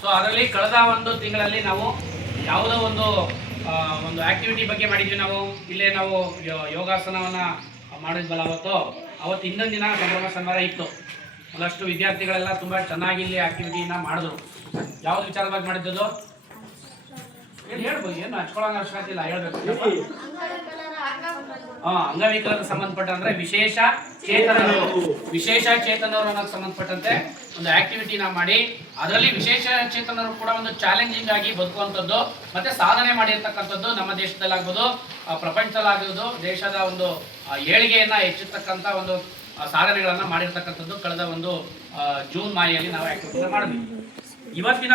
So ಅದರಲ್ಲಿ ಕಳೆದ ಒಂದು ತಿಂಗಳಲ್ಲಿ ನಾವು ಯಾವುದೋ ಒಂದು ಆಕ್ಟಿವಿಟಿ ಬಗ್ಗೆ ಮಾಡಿದ್ವಿ. ನಾವು ಇಲ್ಲೇ ನಾವು ಯೋಗಾಸನವನ್ನ ಮಾಡಿದ್ವಲ್ಲ ಅವತ್ತು ಇನ್ನೊಂದು ದಿನ ಸಂಭ್ರಮ ಸನ್ಮಾನ ಇತ್ತು. ಒಂದಷ್ಟು ವಿದ್ಯಾರ್ಥಿಗಳೆಲ್ಲ ತುಂಬಾ ಚೆನ್ನಾಗಿ ಇಲ್ಲಿ ಆಕ್ಟಿವಿಟಿನ ಮಾಡಿದ್ರು. ಯಾವ್ದು ವಿಚಾರವಾಗಿ ಮಾಡಿದ್ದು ಹೇಳ್ಬೋದು, ಏನು ಹಚ್ಕೊಳ್ಳೋ ಅವಶ್ಯಕತೆ ಇಲ್ಲ, ಹೇಳ್ಬೇಕು. ಅಂಗವಿಕಲರಿಗೆ ಸಂಬಂಧಪಟ್ಟ ಅಂದ್ರೆ ವಿಶೇಷ ಚೇತನರು ಅನ್ನೋಕ್ಕೆ ಸಂಬಂಧಪಟ್ಟಂತೆ ಒಂದು ಆಕ್ಟಿವಿಟಿನ ಮಾಡಿ ಅದರಲ್ಲಿ ವಿಶೇಷ ಚೇತನರು ಕೂಡ ಒಂದು ಚಾಲೆಂಜಿಂಗ್ ಆಗಿ ಬದುಕುವಂಥದ್ದು ಮತ್ತೆ ಸಾಧನೆ ಮಾಡಿರ್ತಕ್ಕಂಥದ್ದು ನಮ್ಮ ದೇಶದಲ್ಲಾಗ್ಬೋದು, ಪ್ರಪಂಚದಲ್ಲಾಗ್ಬೋದು, ದೇಶದ ಒಂದು ಏಳಿಗೆಯನ್ನ ಹೆಚ್ಚಿರ್ತಕ್ಕಂಥ ಒಂದು ಸಾಧನೆಗಳನ್ನ ಮಾಡಿರ್ತಕ್ಕಂಥದ್ದು ಕಳೆದ ಒಂದು ಜೂನ್ ಮಾಹೆಯಲ್ಲಿ ನಾವು ಆಕ್ಟಿವಿಟಿನ ಮಾಡಿದ್ವಿ. ಇವತ್ತಿನ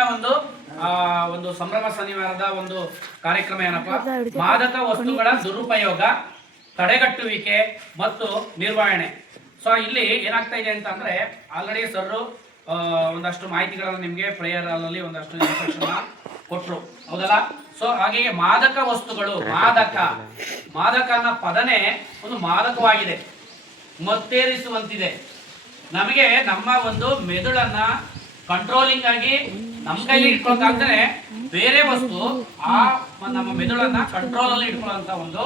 ಒಂದು ಸಂಭ್ರಮ ಶನಿವಾರದ ಒಂದು ಕಾರ್ಯಕ್ರಮ ಏನಪ್ಪ, ಮಾದಕ ವಸ್ತುಗಳ ದುರುಪಯೋಗ, ತಡೆಗಟ್ಟುವಿಕೆ ಮತ್ತು ನಿರ್ವಹಣೆ. ಸೊ ಇಲ್ಲಿ ಏನಾಗ್ತಾ ಇದೆ ಅಂತ ಅಂದ್ರೆ ಆಲ್ರೆಡಿ ಸರ್ ಒಂದಷ್ಟು ಮಾಹಿತಿಗಳನ್ನು ನಿಮಗೆ ಪ್ರೇಯರ್ ಅಲ್ಲಿ ಒಂದಷ್ಟು ಇನ್ಸ್ಟ್ರಕ್ಷನ್ ಕೊಟ್ಟರು, ಹೌದಲ್ಲ? ಸೊ ಹಾಗೆಯೇ ಮಾದಕ ವಸ್ತುಗಳು, ಮಾದಕ ಅನ್ನೋ ಪದನೇ ಒಂದು ಮಾದಕವಾಗಿದೆ, ಮತ್ತೇರಿಸುವಂತಿದೆ. ನಮಗೆ ನಮ್ಮ ಒಂದು ಮೆದುಳನ್ನ ಕಂಟ್ರೋಲಿಂಗ್ ಆಗಿ ನಮ್ಮ ಕೈಲಿ ಇಟ್ಕೊಳ್ಳೋಕ್ಕಾಗ್ತಾನೆ ಬೇರೆ ವಸ್ತು ನಮ್ಮ ಮೆದುಳನ್ನ ಕಂಟ್ರೋಲ್ ಅಲ್ಲಿ ಇಟ್ಕೊಳ್ಳೋಂತ ಒಂದು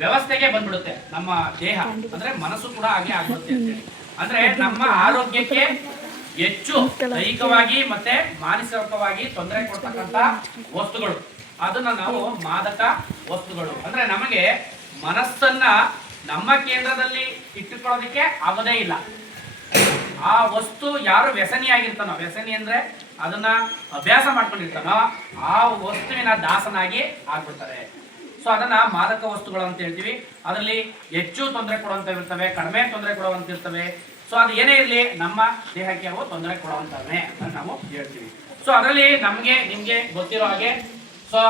ವ್ಯವಸ್ಥೆಗೆ ಬಂದ್ಬಿಡುತ್ತೆ ನಮ್ಮ ದೇಹ, ಅಂದ್ರೆ ಮನಸ್ಸು ಕೂಡ ಹಾಗೆ ಆಗ್ಬಿಡುತ್ತೆ ಅಂತೇಳಿ. ಅಂದ್ರೆ ನಮ್ಮ ಆರೋಗ್ಯಕ್ಕೆ ಹೆಚ್ಚು ದೈಹಿಕವಾಗಿ ಮತ್ತೆ ಮಾನಸಿಕವಾಗಿ ತೊಂದರೆ ಕೊಡ್ತಕ್ಕಂತ ವಸ್ತುಗಳು, ಅದನ್ನ ನಾವು ಮಾದಕ ವಸ್ತುಗಳು ಅಂದ್ರೆ ನಮಗೆ ಮನಸ್ಸನ್ನ ನಮ್ಮ ಕೇಂದ್ರದಲ್ಲಿ ಇಟ್ಟುಕೊಳ್ಳೋದಕ್ಕೆ ಆಗೋದೇ ಇಲ್ಲ. ಆ ವಸ್ತು ಯಾರು ವ್ಯಸನಿಯಾಗಿರ್ತಾನೋ, ವ್ಯಸನಿ ಅಂದ್ರೆ ಅದನ್ನ ಅಭ್ಯಾಸ ಮಾಡ್ಕೊಂಡಿರ್ತಾನೋ ಆ ವಸ್ತುವಿನ ದಾಸನಾಗಿ ಆಗ್ಬಿಡ್ತಾರೆ. ಸೊ ಅದನ್ನ ಮಾದಕ ವಸ್ತುಗಳು ಅಂತ ಹೇಳ್ತೀವಿ. ಅದರಲ್ಲಿ ಹೆಚ್ಚು ತೊಂದರೆ ಕೊಡುವಂತ ಇರ್ತವೆ, ಕಡಿಮೆ ತೊಂದರೆ ಕೊಡುವಂತ ಇರ್ತವೆ. ಸೊ ಅದು ಏನೇ ಇರಲಿ ನಮ್ಮ ದೇಹಕ್ಕೆ ಅವು ತೊಂದರೆ ಕೊಡುವಂತವೇ ಅಂತ ನಾವು ಹೇಳ್ತೀವಿ. ಸೊ ಅದರಲ್ಲಿ ನಿಮ್ಗೆ ಗೊತ್ತಿರೋ ಹಾಗೆ ಸೊ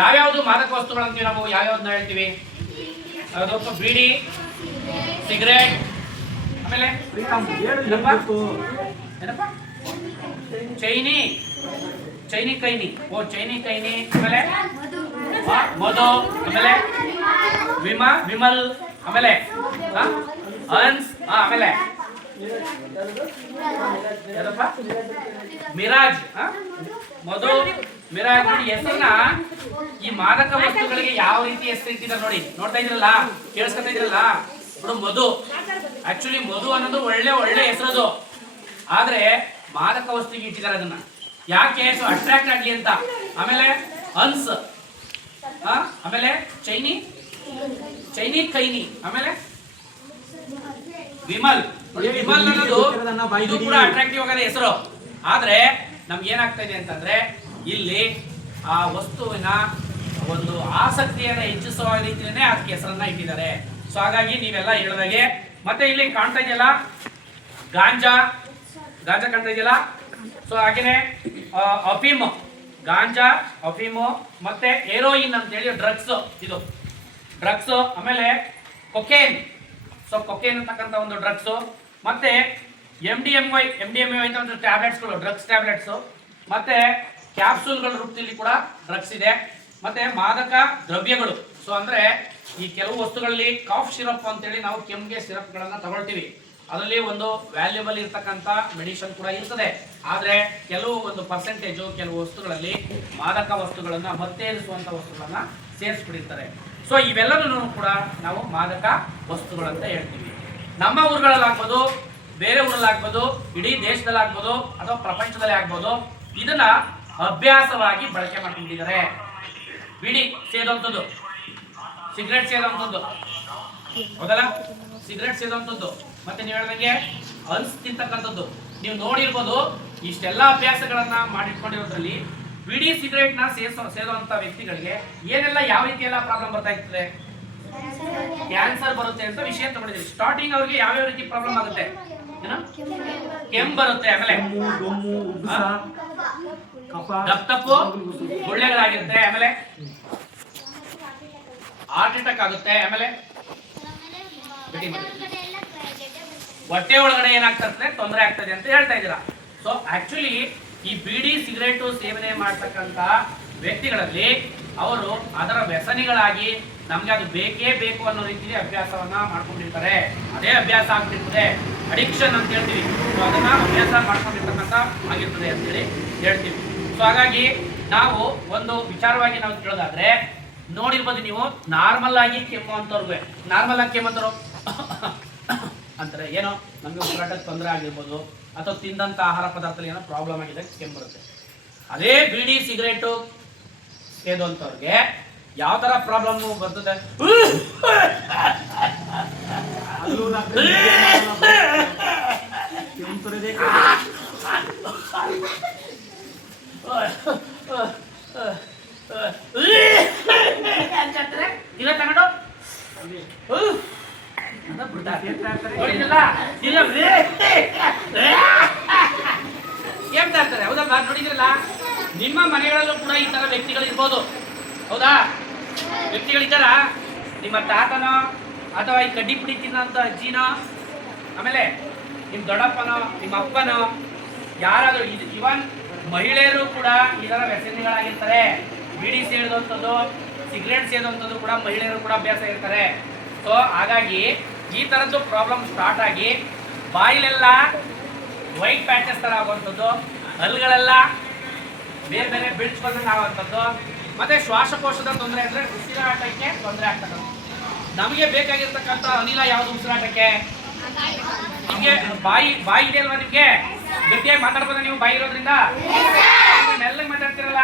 ಯಾವ್ಯಾವ್ದು ಮಾದಕ ವಸ್ತುಗಳು ಅಂತೀವಿ ನಾವು, ಯಾವ್ಯಾವ್ದನ್ನ ಹೇಳ್ತೀವಿ? ಅದು ಬೀಡಿ, ಸಿಗರೇಟ್, ಆಮೇಲೆ ಏನಪ್ಪ ಚೈನಿ ಕೈನಿ, ಆಮೇಲೆ ಮಧು, ಆಮೇಲೆ ವಿಮಲ್, ಆಮೇಲೆ ಹನ್ಸ್, ಆಮೇಲೆ ಮಿರಾಜ್, ಮಧು, ಮಿರಾಜ್. ನೋಡಿ ಹೆಸರನ್ನ ಈ ಮಾದಕ ವಸ್ತುಗಳಿಗೆ ಯಾವ ರೀತಿ ಹೆಸರು ಇಟ್ಟಿದ್ದಾರೆ ನೋಡಿ, ನೋಡ್ತಾ ಇದ್ರಲ್ಲ, ಕೇಳಿಸ್ಕೊತಾ ಇದ್ರಲ್ಲ. ಮಧು, ಆಕ್ಚುಲಿ ಮಧು ಅನ್ನೋದು ಒಳ್ಳೆ ಹೆಸರದು, ಆದ್ರೆ ಮಾದಕ ವಸ್ತುಗೆ ಇಟ್ಟಿದ್ದಾರೆ ಅದನ್ನ. ಯಾಕೆ? ಸೊ ಅಟ್ರಾಕ್ಟ್ ಆಗ್ಲಿ ಅಂತ. ಆಮೇಲೆ ಹನ್ಸ್, ಆಮೇಲೆ ಚೈನಿ ಕೈನಿ, ಆಮೇಲೆ ವಿಮಲ್ ಅನ್ನೋದು ಇದು ಕೂಡ ಅಟ್ರಾಕ್ಟಿವ್ ಆಗದ ಹೆಸರು. ಆದ್ರೆ ನಮ್ಗೆ ಏನಾಗ್ತಾ ಇದೆ ಅಂತಂದ್ರೆ ಇಲ್ಲಿ ಆ ವಸ್ತುವಿನ ಒಂದು ಆಸಕ್ತಿಯನ್ನ ಹೆಚ್ಚಿಸುವ ರೀತಿಯೇ ಅದಕ್ಕೆ ಹೆಸರನ್ನ ಇಟ್ಟಿದ್ದಾರೆ. ಸೊ ಹಾಗಾಗಿ ನೀವೆಲ್ಲ ಹೇಳಿದಾಗೆ ಮತ್ತೆ ಇಲ್ಲಿ ಕಾಣ್ತಾ ಇದೆಯಲ್ಲ ಗಾಂಜಾ ಕಾಣ್ತಾ ಇದೆಯಲ್ಲ. ಸೊ ಹಾಗೇನೆ ಅಫೀಮ್, ಗಾಂಜಾ, ಅಫೀಮು ಮತ್ತೆ ಹೆರೋಯಿನ್ ಅಂತ ಹೇಳಿ ಇದು ಡ್ರಗ್ಸ್. ಆಮೇಲೆ ಕೊಕೇನ್, ಸೊ ಕೊಕೇನ್ ಅಂತಕ್ಕಂಥ ಒಂದು ಡ್ರಗ್ಸ್. ಮತ್ತೆ MDMA ಅಂತ ಟ್ಯಾಬ್ಲೆಟ್ಸ್ಗಳು, ಡ್ರಗ್ಸ್ ಟ್ಯಾಬ್ಲೆಟ್ಸ್. ಮತ್ತೆ ಕ್ಯಾಪ್ಸೂಲ್ಗಳ ರೂಪದಲ್ಲಿ ಕೂಡ ಡ್ರಗ್ಸ್ ಇದೆ. ಮತ್ತೆ ಮಾದಕ ದ್ರವ್ಯಗಳು, ಸೊ ಅಂದ್ರೆ ಈ ಕೆಲವು ವಸ್ತುಗಳಲ್ಲಿ ಕಾಫ್ ಸಿರಪ್ ಅಂತೇಳಿ ನಾವು ಕೆಮ್ಮಿಗೆ ಸಿರಪ್ಗಳನ್ನ ತಗೊಳ್ತೀವಿ. ಅದರಲ್ಲಿ ಒಂದು ವ್ಯಾಲ್ಯೂಬಲ್ ಇರ್ತಕ್ಕಂಥ ಮೆಡಿಸಿನ್ ಕೂಡ ಇರ್ತದೆ. ಆದ್ರೆ ಕೆಲವು ಒಂದು ಪರ್ಸೆಂಟೇಜು ಕೆಲವು ವಸ್ತುಗಳಲ್ಲಿ ಮಾದಕ ವಸ್ತುಗಳನ್ನ ಮತ್ತೇರಿಸುವಂತ ವಸ್ತುಗಳನ್ನ ಸೇರಿಸ್ಬಿಟ್ಟಿರ್ತಾರೆ. ಸೊ ಇವೆಲ್ಲನೂ ಕೂಡ ನಾವು ಮಾದಕ ವಸ್ತುಗಳಂತ ಹೇಳ್ತೀವಿ. ನಮ್ಮ ಊರುಗಳಲ್ಲಾಗ್ಬೋದು, ಬೇರೆ ಊರಲ್ಲಾಗ್ಬೋದು, ಇಡೀ ದೇಶದಲ್ಲಾಗ್ಬೋದು ಅಥವಾ ಪ್ರಪಂಚದಲ್ಲೇ ಆಗ್ಬೋದು, ಇದನ್ನ ಅಭ್ಯಾಸವಾಗಿ ಬಳಕೆ ಮಾಡ್ಕೊಂಡಿದ್ದಾರೆ. ಬಿಡಿ ಸೇದುವಂಥದ್ದು, ಸಿಗರೇಟ್ ಸೇದುವಂಥದ್ದು, ಹೌದಲ್ಲ? ಸಿಗರೇಟ್ ಸೇದುವಂಥದ್ದು, ಮತ್ತೆ ನೀವು ಹೇಳಿದಂಗೆ ಹನ್ಸ್ ತಿಂತಕ್ಕಂಥದ್ದು. ನೀವು ನೋಡಿರ್ಬೋದು ಇಷ್ಟೆಲ್ಲ ಅಭ್ಯಾಸಗಳನ್ನ ಮಾಡಿಟ್ಕೊಂಡಿರೋದ್ರಲ್ಲಿ ಬಿಡಿ ಸಿಗರೇಟ್ ನ ಸೇದುವಂತ ವ್ಯಕ್ತಿಗಳಿಗೆ ಏನೆಲ್ಲ ಯಾವ ರೀತಿ ಎಲ್ಲ ಪ್ರಾಬ್ಲಮ್ ಬರ್ತಾ ಇರ್ತದೆ? ಕ್ಯಾನ್ಸರ್ ಬರುತ್ತೆ ಅಂತ ವಿಷಯ ತಗೊಂಡಿದ್ದೀವಿ. ಸ್ಟಾರ್ಟಿಂಗ್ ಅವ್ರಿಗೆ ಯಾವ್ಯಾವ ರೀತಿ ಪ್ರಾಬ್ಲಮ್ ಆಗುತ್ತೆ? ಕೆಮ್ಮು ಬರುತ್ತೆ, ಆಮೇಲೆ ದಪ್ಪು ಗುಳ್ಳೆಗಳಾಗಿರುತ್ತೆ, ಆಮೇಲೆ ಹಾರ್ಟ್ ಅಟ್ಯಾಕ್ ಆಗುತ್ತೆ, ಆಮೇಲೆ ಹೊಟ್ಟೆ ಒಳಗಡೆ ಏನಾಗ್ತದೆ ತೊಂದರೆ ಆಗ್ತದೆ ಅಂತ ಹೇಳ್ತಾ ಇದ್ದೀರಾ. ಸೊ ಆಕ್ಚುಲಿ ಈ ಬೀಡಿ ಸಿಗರೇಟು ಸೇವನೆ ಮಾಡ್ತಕ್ಕಂಥ ವ್ಯಕ್ತಿಗಳಲ್ಲಿ ಅವರು ಅದರ ವ್ಯಸನಿಗಳಾಗಿ ನಮ್ಗೆ ಅದು ಬೇಕೇ ಬೇಕು ಅನ್ನೋ ರೀತಿಯಲ್ಲಿ ಅಭ್ಯಾಸವನ್ನ ಮಾಡ್ಕೊಂಡಿರ್ತಾರೆ. ಅದೇ ಅಭ್ಯಾಸ ಆಗ್ಬಿಟ್ಟಿರ್ತದೆ. ಅಡಿಕ್ಷನ್ ಅಂತ ಹೇಳ್ತೀವಿ. ಸೊ ಅದನ್ನ ಅಭ್ಯಾಸ ಮಾಡ್ಕೊಂಡಿರ್ತಕ್ಕಂಥ ಆಗಿರ್ತದೆ ಅಂತೇಳಿ ಹೇಳ್ತೀವಿ. ಸೊ ಹಾಗಾಗಿ ನಾವು ಒಂದು ವಿಚಾರವಾಗಿ ನಾವು ಕೇಳೋದಾದ್ರೆ ನೋಡಿರ್ಬೋದು ನೀವು, ನಾರ್ಮಲ್ ಆಗಿ ಕೆಮ್ಮು ಅಂತವ್ರಿಗೆ, ನಾರ್ಮಲ್ ಆಗಿ ಕೆಮ್ಮಂತರು ಅಂತಾರೆ ಏನೋ ನಮಗೆ ಉಸಿರಾಟಕ್ಕೆ ತೊಂದರೆ ಆಗಿರ್ಬೋದು ಅಥವಾ ತಿಂದಂಥ ಆಹಾರ ಪದಾರ್ಥದಲ್ಲಿ ಏನೋ ಪ್ರಾಬ್ಲಮ್ ಆಗಿದೆ ಕೆಮ್ಮು ಬರುತ್ತೆ. ಅದೇ ಬೀಡಿ ಸಿಗರೇಟು ಸೇದೋಂಥವ್ರಿಗೆ ಯಾವ ತರ ಪ್ರಾಬ್ಲಮ್ ಬರ್ತದೆ, ಇಲ್ಲ ತಗೊಂಡು ಏನ್ ಇರ್ತಾರೆ ಹೌದಲ್ವಾ? ನೋಡಿದ್ರಲ್ಲ, ನಿಮ್ಮ ಮನೆಗಳಲ್ಲೂ ಕೂಡ ಈ ತರ ವ್ಯಕ್ತಿಗಳು ಇರ್ಬೋದು, ಹೌದಾ? ವ್ಯಕ್ತಿಗಳಿದ್ದಾರ, ನಿಮ್ಮ ತಾತನೋ ಅಥವಾ ಈ ಕಡ್ಡಿ ಪುಡಿ ತಿನ್ನೋಂಥ ಅಜ್ಜಿನೋ, ಆಮೇಲೆ ನಿಮ್ಮ ದೊಡ್ಡಪ್ಪನೋ ನಿಮ್ಮ ಅಪ್ಪನೋ ಯಾರಾದರೂ, ಇವನ್ ಮಹಿಳೆಯರು ಕೂಡ ಇದರ ವ್ಯಸನಿಗಳಾಗಿರ್ತಾರೆ. ಬೀಡಿ ಸೇರಿದಂಥದ್ದು, ಸಿಗರೇಟ್ ಸೇರಿದಂಥದ್ದು ಕೂಡ ಮಹಿಳೆಯರು ಕೂಡ ಅಭ್ಯಾಸ ಇರ್ತಾರೆ. ಸೊ ಹಾಗಾಗಿ ಈ ಥರದ್ದು ಪ್ರಾಬ್ಲಮ್ ಸ್ಟಾರ್ಟ್ ಆಗಿ ಬಾಯಿಲೆಲ್ಲ ವೈಟ್ ಪ್ಯಾಚಸ್ ಥರ ಆಗುವಂಥದ್ದು, ಹಲ್ಗಳೆಲ್ಲ ಬೇರೆ ಬೇರೆ ಬಿಡ್ಸ್ಕೊಂಡಂಗೆ ಆಗುವಂಥದ್ದು, ಮತ್ತೆ ಶ್ವಾಸಕೋಶದ ತೊಂದರೆ ಅಂದರೆ ಉಸಿರಾಟಕ್ಕೆ ತೊಂದರೆ ಆಗ್ತಕ್ಕಂಥ. ನಮಗೆ ಬೇಕಾಗಿರ್ತಕ್ಕಂಥ ಅನಿಲ ಯಾವುದು ಉಸಿರಾಟಕ್ಕೆ? ನಿಮಗೆ ಬಾಯಿ ಇದೆ ಅಲ್ವಾ? ನಿಮಗೆ ಗಟ್ಟಿಯಾಗಿ ಮಾತಾಡ್ಬೋದು ನೀವು ಬಾಯಿ ಇರೋದ್ರಿಂದ, ಮೆಲ್ಲಗೆ ಮಾತಾಡ್ತಿರಲ್ಲ.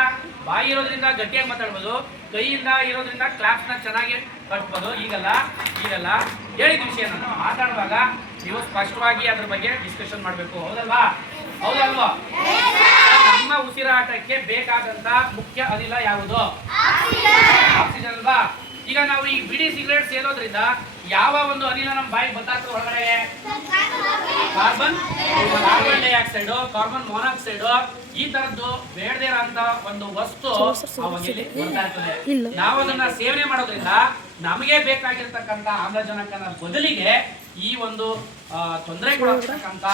ಬಾಯಿ ಇರೋದ್ರಿಂದ ಗಟ್ಟಿಯಾಗಿ ಮಾತಾಡ್ಬೋದು, ಕೈಯಿಂದ ಇರೋದ್ರಿಂದ ಕ್ಲಾಪ್ಸ್ನ ಚೆನ್ನಾಗಿ ಕಟ್ಬೋದು. ಈಗಲ್ಲ ಹೇಳಿದ ವಿಷಯ ಮಾತಾಡುವಾಗ ನೀವು ಸ್ಪಷ್ಟವಾಗಿ ಅದ್ರ ಬಗ್ಗೆ ಡಿಸ್ಕಷನ್ ಮಾಡಬೇಕು, ಹೌದಲ್ವಾ? ಹೌದಲ್ವಾ? ನಮ್ಮ ಉಸಿರಾಟಕ್ಕೆ ಬೇಕಾದಂತ ಮುಖ್ಯ ಅನಿಲ ಯಾವುದು? ಆಕ್ಸಿಜನ್ ಅಲ್ವಾ? ಈಗ ನಾವು ಈ ಬಿಡಿ ಸಿಗರೇಟ್ ಸೇದೋದ್ರಿಂದ ಯಾವ ಒಂದು ಅನಿಲ ನಮ್ಮ ಬಾಯಿಗೆ ಬರ್ತಾಗ್ತದೆ ಹೊರಗಡೆ? ಕಾರ್ಬನ್ ಡೈಆಕ್ಸೈಡ್, ಕಾರ್ಬನ್ ಮೊನಾಕ್ಸೈಡ್, ಈ ತರದ್ದು ಬೇಡದೇ ಇರೋಂತ ಒಂದು ವಸ್ತು ಅವಾಗೆಲ್ಲಿ ಬರ್ತಾ ಇರ್ತದೆ. ನಾವು ಅದನ್ನ ಸೇವನೆ ಮಾಡೋದ್ರಿಂದ ನಮಗೆ ಬೇಕಾಗಿರ್ತಕ್ಕಂಥ ಆಮ್ಲಜನಕನ ಬದಲಿಗೆ ಈ ಒಂದು ತೊಂದರೆ ಕೊಡತಕ್ಕಂಥ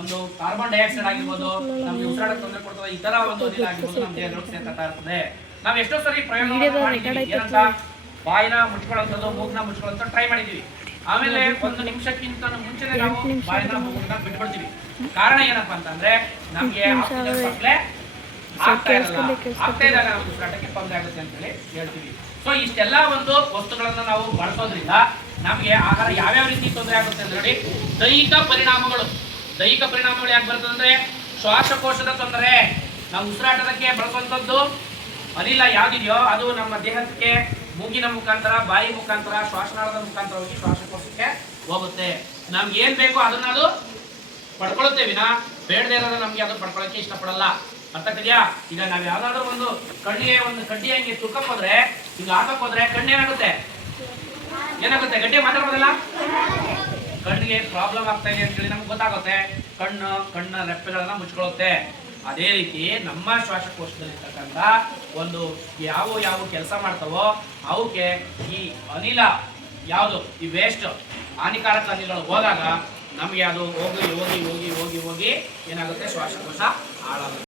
ಒಂದು ಕಾರ್ಬನ್ ಡೈಆಕ್ಸೈಡ್ ಆಗಿರ್ಬೋದು, ನಮ್ಗೆ ಉಸಿರಾಟಕ್ಕೆ ತೊಂದರೆ ಕೊಡ್ತದೆ, ಈ ತರ ಒಂದು ಅನಿಲ ಆಗಿರ್ಬೋದು ನಮ್ಮ ದೇಹದೊಳಗೆ ಸೇರ್ತಾ ಇರ್ತದೆ. ನಾವ್ ಎಷ್ಟೋ ಸರಿ ಪ್ರಯೋಗ ಮಾಡಿದ್ದೀವಿ, ಏನಂತ ಬಾಯಿನ ಮುಚ್ಕೊಳ್ಳೋಂಥದ್ದು, ಮೂಗ್ನ ಮುಚ್ಕೊಳ್ಳೋಂಥ ಟ್ರೈ ಮಾಡಿದೀವಿ. ಆಮೇಲೆ ಒಂದು ನಿಮಿಷಕ್ಕಿಂತ ಮುಂಚೆನೆ ನಾವು ಬಾಯಿನ ಮೂಗನ್ನ ಬಿಟ್ಬಿಡ್ತೀವಿ. ಕಾರಣ ಏನಪ್ಪಾ ಅಂತಂದ್ರೆ ನಮ್ಗೆ ಆಕ್ಸಿಜನ್ ಸಪ್ಲೈ ಆಗ್ತಾ ಇದ್ದಾಗ ನಮ್ಮ ಉಸಿರಾಟಕ್ಕೆ ತೊಂದರೆ ಆಗುತ್ತೆ ಅಂತ ಹೇಳಿ ಹೇಳ್ತೀವಿ. ಸೊ ಇಷ್ಟೆಲ್ಲ ಒಂದು ವಸ್ತುಗಳನ್ನ ನಾವು ಬಳಸೋದ್ರಿಂದ ನಮ್ಗೆ ಆಹಾರ ಯಾವ್ಯಾವ ರೀತಿ ತೊಂದರೆ ಆಗುತ್ತೆ ಅಂತ ನೋಡಿ. ದೈಹಿಕ ಪರಿಣಾಮಗಳು ಯಾಕೆ ಬರ್ತದೆ ಅಂದ್ರೆ ಶ್ವಾಸಕೋಶದ ತೊಂದರೆ. ನಾವು ಉಸಿರಾಟದಕ್ಕೆ ಬಳಸುವಂಥದ್ದು ಅನಿಲ ಯಾವ್ದಿದೆಯೋ ಅದು ನಮ್ಮ ದೇಹಕ್ಕೆ ಮೂಗಿನ ಮುಖಾಂತರ, ಬಾಯಿ ಮುಖಾಂತರ, ಶ್ವಾಸನಾಳದ ಮುಖಾಂತರ ಹೋಗಿ ಶ್ವಾಸಕೋಶಕ್ಕೆ ಹೋಗುತ್ತೆ. ನಮ್ಗೆ ಏನ್ ಬೇಕೋ ಅದನ್ನ ಅದು ಪಡ್ಕೊಳ್ಳುತ್ತೆ ವಿನ ಬೇಡದೇ ಇರೋದು ನಮ್ಗೆ ಅದು ಪಡ್ಕೊಳ್ಳೋಕೆ ಇಷ್ಟಪಡಲ್ಲ. ಅರ್ಥ ಆಗ್ತಿದ್ಯಾ? ಈಗ ನಾವ್ ಯಾವ್ದಾದ್ರು ಒಂದು ಕಣ್ಣಿಗೆ ಒಂದು ಕಡ್ಡಿ ಹಂಗೆ ತುಕ್ಕಕ್ ಹೋದ್ರೆ, ಈಗ ಹಾಕಕ್ ಹೋದ್ರೆ ಕಣ್ಣು ಏನಾಗುತ್ತೆ? ಗಟ್ಟಿ ಮಾತಾಡ್ಬೋದಲ್ಲ? ಕಣ್ಣಿಗೆ ಪ್ರಾಬ್ಲಮ್ ಆಗ್ತಾ ಇದೆ ಅಂತೇಳಿ ನಮ್ಗೆ ಗೊತ್ತಾಗುತ್ತೆ. ಕಣ್ಣ ರೆಪ್ಪೆಗಳನ್ನ ಮುಚ್ಕೊಳ್ಳುತ್ತೆ. ಅದೇ ರೀತಿ ನಮ್ಮ ಶ್ವಾಸಕೋಶದಲ್ಲಿರ್ತಕ್ಕಂಥ ಒಂದು ಯಾವ ಕೆಲಸ ಮಾಡ್ತಾವೋ ಅವಕ್ಕೆ ಈ ಅನಿಲ ಯಾವುದು, ಈ ವೇಸ್ಟ್ ಹಾನಿಕಾರಕ ಅನಿಲಗಳು ಹೋದಾಗ ನಮಗೆ ಅದು ಹೋಗಿ ಏನಾಗುತ್ತೆ? ಶ್ವಾಸಕೋಶ ಹಾಳಾಗುತ್ತೆ.